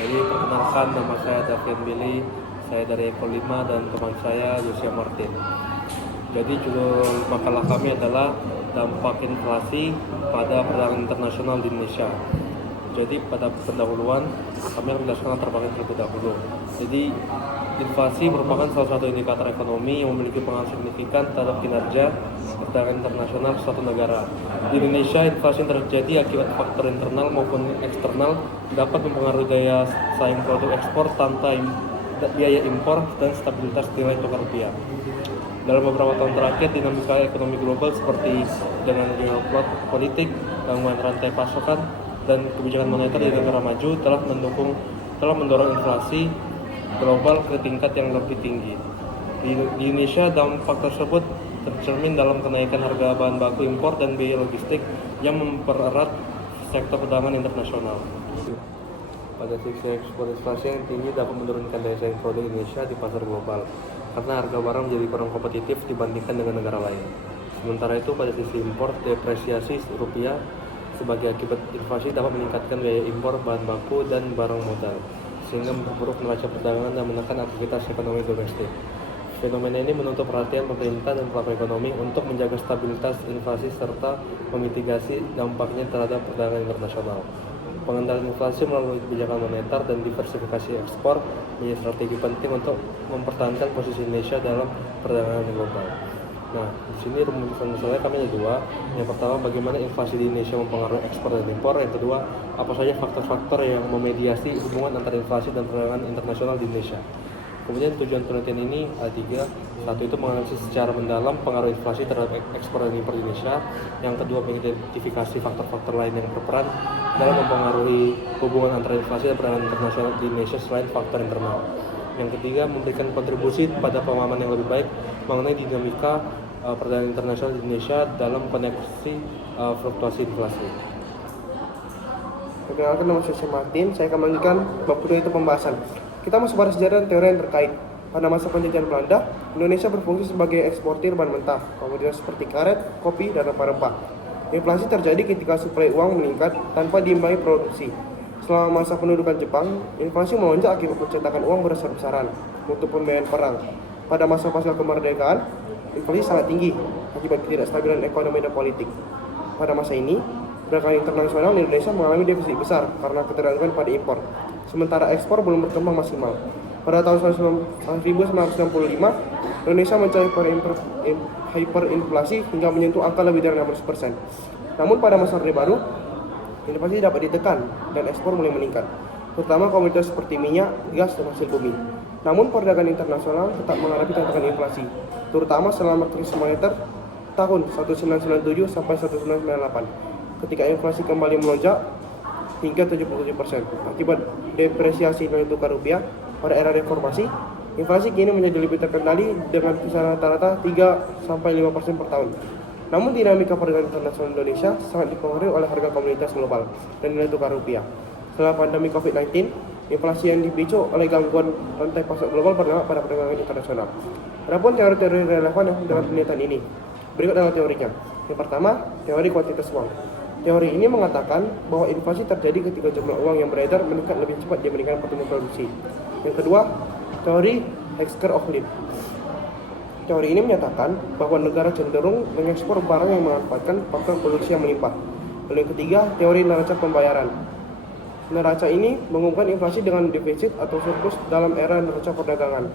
Jadi perkenalkan, nama saya Davian Billy, saya dari Eko 5 dan teman saya Yosia Martin. Jadi judul makalah kami adalah dampak inflasi pada perdagangan internasional di Indonesia. Jadi pada pendahuluan kami akan menjelaskan latar belakang terlebih dahulu. Jadi inflasi merupakan salah satu indikator ekonomi yang memiliki pengaruh signifikan terhadap kinerja perdagangan internasional suatu negara. Di Indonesia, inflasi yang terjadi akibat faktor internal maupun eksternal dapat mempengaruhi daya saing produk ekspor tanpa biaya impor dan stabilitas nilai tukar rupiah. Dalam beberapa tahun terakhir, dinamika ekonomi global seperti dengan geopolitik, gangguan rantai pasokan, dan kebijakan moneter di negara maju telah mendorong inflasi global ke tingkat yang lebih tinggi. Di Indonesia, dampak tersebut tercermin dalam kenaikan harga bahan baku impor dan biaya logistik yang mempererat sektor perdagangan internasional. Pada sisi ekspor, inflasi yang tinggi dapat menurunkan daya saing produk Indonesia di pasar global karena harga barang menjadi kurang kompetitif dibandingkan dengan negara lain. Sementara itu, pada sisi impor, depresiasi rupiah sebagai akibat inflasi dapat meningkatkan biaya impor bahan baku dan barang modal, sehingga memperburuk neraca perdagangan dan menekan aktivitas ekonomi domestik. Fenomena ini menuntut perhatian pemerintah dan pelaku ekonomi untuk menjaga stabilitas inflasi serta memitigasi dampaknya terhadap perdagangan internasional. Pengendalian inflasi melalui kebijakan moneter dan diversifikasi ekspor menjadi strategi penting untuk mempertahankan posisi Indonesia dalam perdagangan global. Nah, di sini rumusan masalahnya kami ada dua. Yang pertama, bagaimana inflasi di Indonesia mempengaruhi ekspor dan impor. Yang kedua, apa saja faktor-faktor yang memediasi hubungan antara inflasi dan perdagangan internasional di Indonesia. Kemudian tujuan penelitian ini ada tiga. Satu itu menganalisis secara mendalam pengaruh inflasi terhadap ekspor dan impor di Indonesia. Yang kedua, mengidentifikasi faktor-faktor lain yang berperan dalam mempengaruhi hubungan antara inflasi dan perdagangan internasional di Indonesia selain faktor internal. Yang ketiga, memberikan kontribusi pada pemahaman yang lebih baik mengenai dinamika perdagangan internasional di Indonesia dalam koneksi fluktuasi inflasi. Perkenalkan, nama saya Martin. Saya akan melanjutkan bab kedua, itu pembahasan. Kita masuk pada sejarah dan teori yang terkait. Pada masa penjajahan Belanda, Indonesia berfungsi sebagai eksportir bahan mentah, komoditas seperti karet, kopi, dan rempah-rempah. Inflasi terjadi ketika suplai uang meningkat tanpa diimbangi produksi. Selama masa pendudukan Jepang, inflasi melonjak akibat pencetakan uang besar-besaran untuk pembiayaan perang. Pada masa pasca kemerdekaan, inflasi sangat tinggi akibat ketidakstabilan ekonomi dan politik. Pada masa ini, perdagangan internasional di Indonesia mengalami defisit besar karena ketergantungan pada impor, sementara ekspor belum berkembang maksimal. Pada tahun 1965, Indonesia mencapai hyperinflasi hingga menyentuh angka lebih dari 16%. Namun pada masa Orde Baru, inflasi dapat ditekan dan ekspor mulai meningkat, terutama komoditas seperti minyak, gas, dan hasil bumi. Namun perdagangan internasional tetap menghadapi tantangan inflasi, terutama selama krisis moneter tahun 1997 sampai 1998, ketika inflasi kembali melonjak hingga 77% akibat depresiasi nilai tukar rupiah. Pada era reformasi, inflasi kini menjadi lebih terkendali dengan kisaran rata-rata 3-5% per tahun. Namun dinamika perdagangan internasional Indonesia sangat dipengaruhi oleh harga komoditas global dan nilai tukar rupiah. Setelah pandemi COVID-19, inflasi yang dipicu oleh gangguan rantai pasok global berdampak pada perdagangan internasional. Adapun teori-teori relevan dengan penelitian ini, berikut adalah teorinya. Yang pertama, teori kuantitas uang. Teori ini mengatakan bahwa inflasi terjadi ketika jumlah uang yang beredar meningkat lebih cepat dibandingkan pertumbuhan produksi. Yang kedua, teori Heckscher-Ohlin. Teori ini menyatakan bahwa negara cenderung mengekspor barang yang memanfaatkan faktor produksi yang melimpah. Lalu yang ketiga, teori neraca pembayaran. Neraca ini mengumumkan inflasi dengan defisit atau surplus dalam era neraca perdagangan.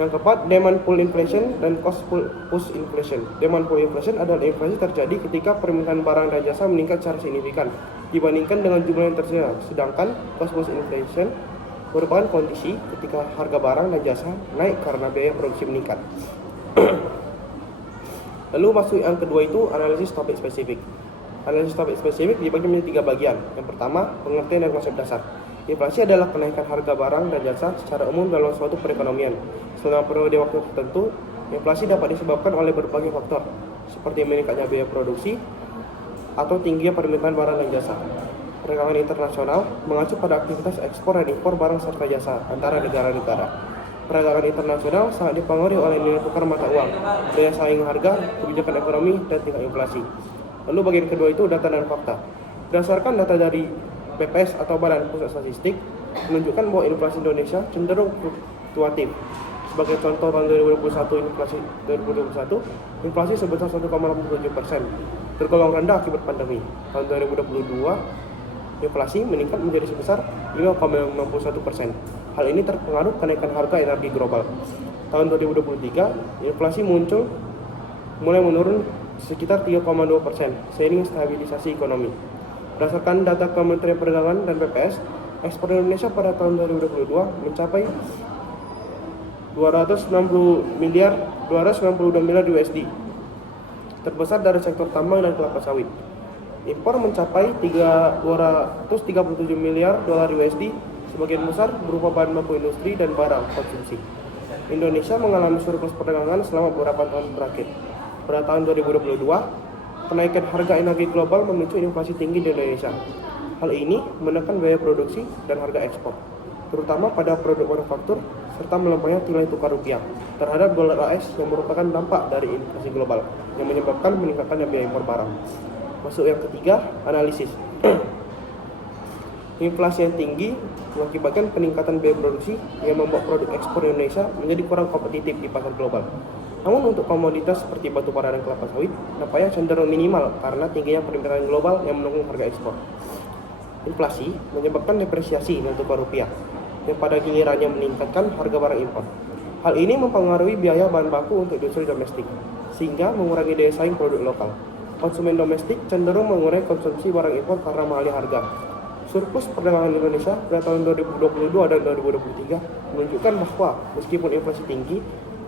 Yang keempat, demand pull inflation dan cost push inflation. Demand pull inflation adalah inflasi terjadi ketika permintaan barang dan jasa meningkat secara signifikan dibandingkan dengan jumlah yang tersedia. Sedangkan cost push inflation merupakan kondisi ketika harga barang dan jasa naik karena biaya produksi meningkat. Lalu masuk yang kedua, itu analisis topik spesifik. Analisis topik spesifik dibagi menjadi 3 bagian. Yang pertama, pengertian dan konsep dasar. Inflasi adalah kenaikan harga barang dan jasa secara umum dalam suatu perekonomian. Selama periode waktu tertentu, inflasi dapat disebabkan oleh berbagai faktor, seperti meningkatnya biaya produksi atau tingginya permintaan barang dan jasa. Perdagangan internasional mengacu pada aktivitas ekspor dan impor barang serta jasa antara negara-negara. Perdagangan internasional sangat dipengaruhi oleh nilai tukar mata uang, daya saing harga, kebijakan ekonomi, dan tingkat inflasi. Lalu bagian kedua itu data dan fakta. Berdasarkan data dari BPS atau Badan Pusat Statistik menunjukkan bahwa inflasi Indonesia cenderung fluktuatif. Sebagai contoh tahun 2021, inflasi sebesar 1,87%, tergolong rendah akibat pandemi. Tahun 2022, inflasi meningkat menjadi sebesar 5,91%. Hal ini terpengaruh kenaikan harga energi global. Tahun 2023, inflasi mulai menurun sekitar 3,2% seiring stabilisasi ekonomi. Berdasarkan data Kementerian Perdagangan dan BPS, ekspor Indonesia pada tahun 2022 mencapai 292 miliar USD, terbesar dari sektor tambang dan kelapa sawit. Impor mencapai 237 miliar dolar USD, sebagian besar berupa bahan baku industri dan barang konsumsi. Indonesia mengalami surplus perdagangan selama beberapa tahun terakhir. Pada tahun 2022, kenaikan harga energi global memicu inflasi tinggi di Indonesia. Hal ini menekan biaya produksi dan harga ekspor, terutama pada produk manufaktur, serta melemahnya nilai tukar rupiah terhadap dolar AS yang merupakan dampak dari inflasi global yang menyebabkan meningkatnya biaya impor barang. Masuk yang ketiga, analisis. Inflasi yang tinggi mengakibatkan peningkatan biaya produksi yang membuat produk ekspor Indonesia menjadi kurang kompetitif di pasar global. Namun untuk komoditas seperti batu bara dan kelapa sawit, nampaknya cenderung minimal karena tingginya permintaan global yang mendukung harga ekspor. Inflasi menyebabkan depresiasi nilai tukar rupiah yang pada gilirannya meningkatkan harga barang impor. Hal ini mempengaruhi biaya bahan baku untuk industri domestik, sehingga mengurangi daya saing produk lokal. Konsumen domestik cenderung mengurangi konsumsi barang impor karena mahalnya harga. Surplus perdagangan Indonesia pada tahun 2022 dan 2023 menunjukkan bahwa meskipun inflasi tinggi,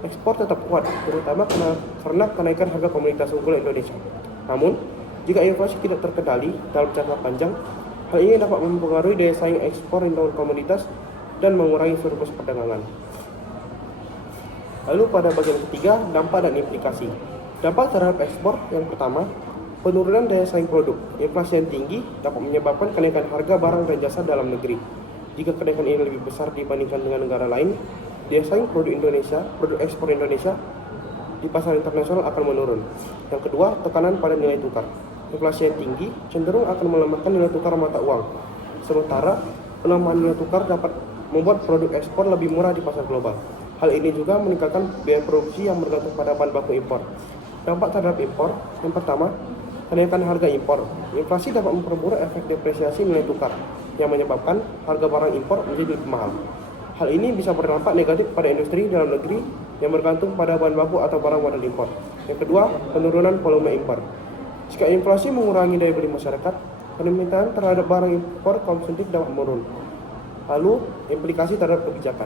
ekspor tetap kuat, terutama karena kenaikan harga komoditas unggulan Indonesia. Namun, jika inflasi tidak terkendali dalam jangka panjang, hal ini dapat mempengaruhi daya saing ekspor komoditas dan mengurangi surplus perdagangan. Lalu pada bagian ketiga, dampak dan implikasi. Dampak terhadap ekspor yang pertama, penurunan daya saing produk. Inflasi yang tinggi dapat menyebabkan kenaikan harga barang dan jasa dalam negeri. Jika kenaikan ini lebih besar dibandingkan dengan negara lain, daya saing produk ekspor Indonesia di pasar internasional akan menurun. Yang kedua, tekanan pada nilai tukar. Inflasi yang tinggi cenderung akan melemahkan nilai tukar mata uang. Sementara, pelemahan nilai tukar dapat membuat produk ekspor lebih murah di pasar global. Hal ini juga meningkatkan biaya produksi yang bergantung pada bahan baku impor. Dampak terhadap impor, yang pertama, kenaikan harga impor. Inflasi dapat memperburuk efek depresiasi nilai tukar, yang menyebabkan harga barang impor menjadi lebih mahal. Hal ini bisa berdampak negatif pada industri dalam negeri yang bergantung pada bahan baku atau barang modal impor. Yang kedua, penurunan volume impor. Jika inflasi mengurangi daya beli masyarakat, permintaan terhadap barang impor konsumtif dapat menurun. Lalu, implikasi terhadap kebijakan.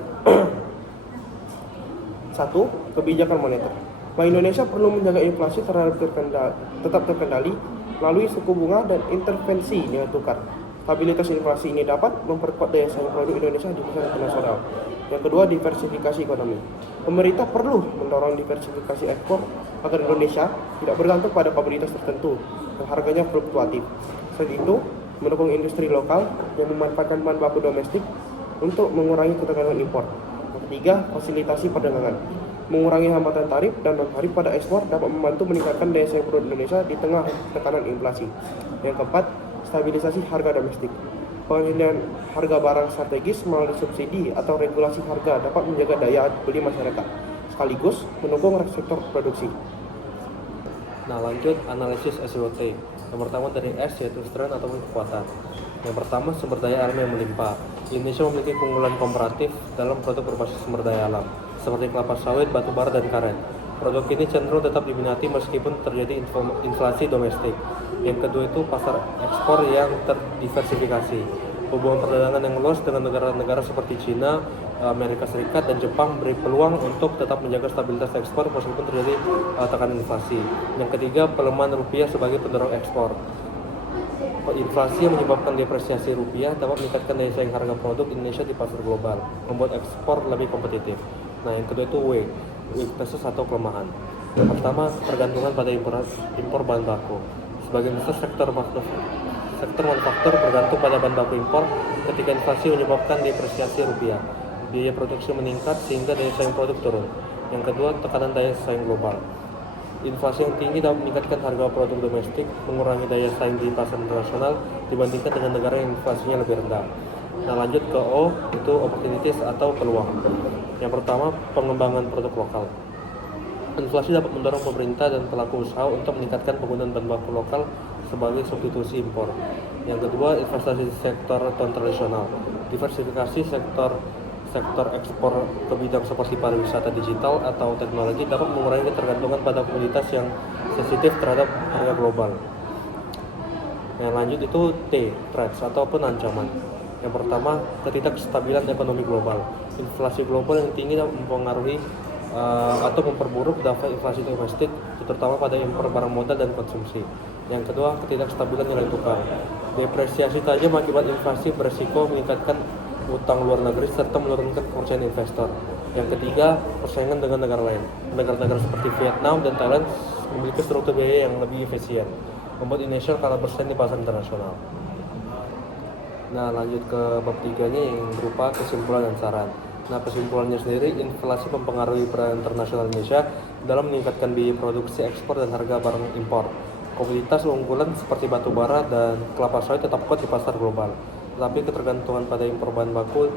1. Kebijakan moneter. Bank Indonesia perlu menjaga inflasi tetap terkendali melalui suku bunga dan intervensi nilai tukar. Stabilitas inflasi ini dapat memperkuat daya saing produk Indonesia di pasar internasional. Yang kedua, diversifikasi ekonomi. Pemerintah perlu mendorong diversifikasi ekspor agar Indonesia tidak bergantung pada komoditas tertentu yang harganya fluktuatif. Selain itu, mendukung industri lokal yang memanfaatkan bahan baku domestik untuk mengurangi ketegangan impor. Yang ketiga, fasilitasi perdagangan. Mengurangi hambatan tarif dan non-tarif pada ekspor dapat membantu meningkatkan daya saing produk Indonesia di tengah tekanan inflasi. Yang keempat, stabilisasi harga domestik. Pengendalian harga barang strategis melalui subsidi atau regulasi harga dapat menjaga daya beli masyarakat, sekaligus mendukung sektor produksi. Nah, lanjut analisis SWOT. Yang pertama dari S yaitu strength atau kekuatan. Yang pertama, sumber daya alam yang melimpah. Indonesia memiliki keunggulan komparatif dalam produk berbasis sumber daya alam, seperti kelapa sawit, batu bara, dan karet. Produk ini cenderung tetap diminati meskipun terjadi inflasi domestik. Yang kedua itu pasar ekspor yang terdiversifikasi. Hubungan perdagangan yang luas dengan negara-negara seperti China, Amerika Serikat, dan Jepang beri peluang untuk tetap menjaga stabilitas ekspor meskipun terjadi tekanan inflasi. Yang ketiga, pelemahan rupiah sebagai pendorong ekspor. Inflasi yang menyebabkan depresiasi rupiah dapat meningkatkan daya saing harga produk Indonesia di pasar global, membuat ekspor lebih kompetitif. Nah, yang kedua itu weaknesses atau kelemahan. Yang pertama, tergantungan pada impor bahan baku. Sebagian besar sektor manufaktur bergantung pada bahan baku impor. Ketika inflasi menyebabkan depresiasi rupiah, biaya produksi meningkat sehingga daya saing produk turun. Yang kedua, tekanan daya saing global. Inflasi yang tinggi dapat meningkatkan harga produk domestik, mengurangi daya saing di pasar internasional dibandingkan dengan negara yang inflasinya lebih rendah. Nah, lanjut ke O, itu opportunities atau peluang. Yang pertama, pengembangan produk lokal. Inflasi dapat mendorong pemerintah dan pelaku usaha untuk meningkatkan penggunaan bahan baku lokal sebagai substitusi impor. Yang kedua, investasi di sektor non-tradisional. Diversifikasi sektor ekspor ke bidang seperti pariwisata digital atau teknologi dapat mengurangi ketergantungan pada komoditas yang sensitif terhadap harga global. Yang lanjut itu T, threats ataupun ancaman. Yang pertama, ketidakstabilan ekonomi global. Inflasi global yang tinggi dapat mempengaruhi atau memperburuk daftar inflasi domestik, terutama pada impor barang modal dan konsumsi. Yang kedua, ketidakstabilan nilai tukar. Depresiasi tajam akibat inflasi beresiko meningkatkan utang luar negeri serta menurunkan kepercayaan investor. Yang ketiga, persaingan dengan negara lain. Negara-negara seperti Vietnam dan Thailand memiliki struktur biaya yang lebih efisien, membuat Indonesia kalah bersaing di pasar internasional. Nah, lanjut ke bab 3-nya yang berupa kesimpulan dan saran. Nah, kesimpulannya sendiri, inflasi mempengaruhi peran internasional Indonesia dalam meningkatkan biaya produksi ekspor dan harga barang impor. Komoditas unggulan seperti batu bara dan kelapa sawit tetap kuat di pasar global, tetapi ketergantungan pada impor bahan baku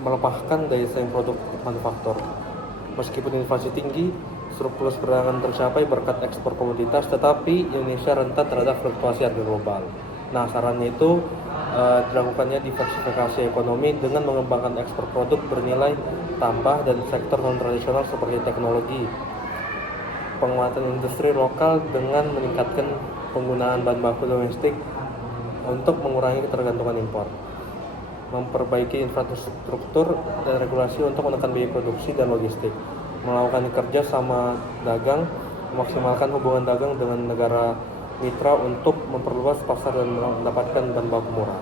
melemahkan daya saing produk manufaktur. Meskipun inflasi tinggi, surplus perdagangan tercapai berkat ekspor komoditas, tetapi Indonesia rentan terhadap fluktuasi harga global. Nah, sarannya itu dilakukannya diversifikasi ekonomi dengan mengembangkan ekspor produk bernilai tambah dan sektor non-tradisional seperti teknologi, penguatan industri lokal dengan meningkatkan penggunaan bahan baku domestik untuk mengurangi ketergantungan impor, memperbaiki infrastruktur dan regulasi untuk menekan biaya produksi dan logistik, melakukan kerja sama dagang, memaksimalkan hubungan dagang dengan negara mitra untuk memperluas pasar dan mendapatkan bahan baku murah.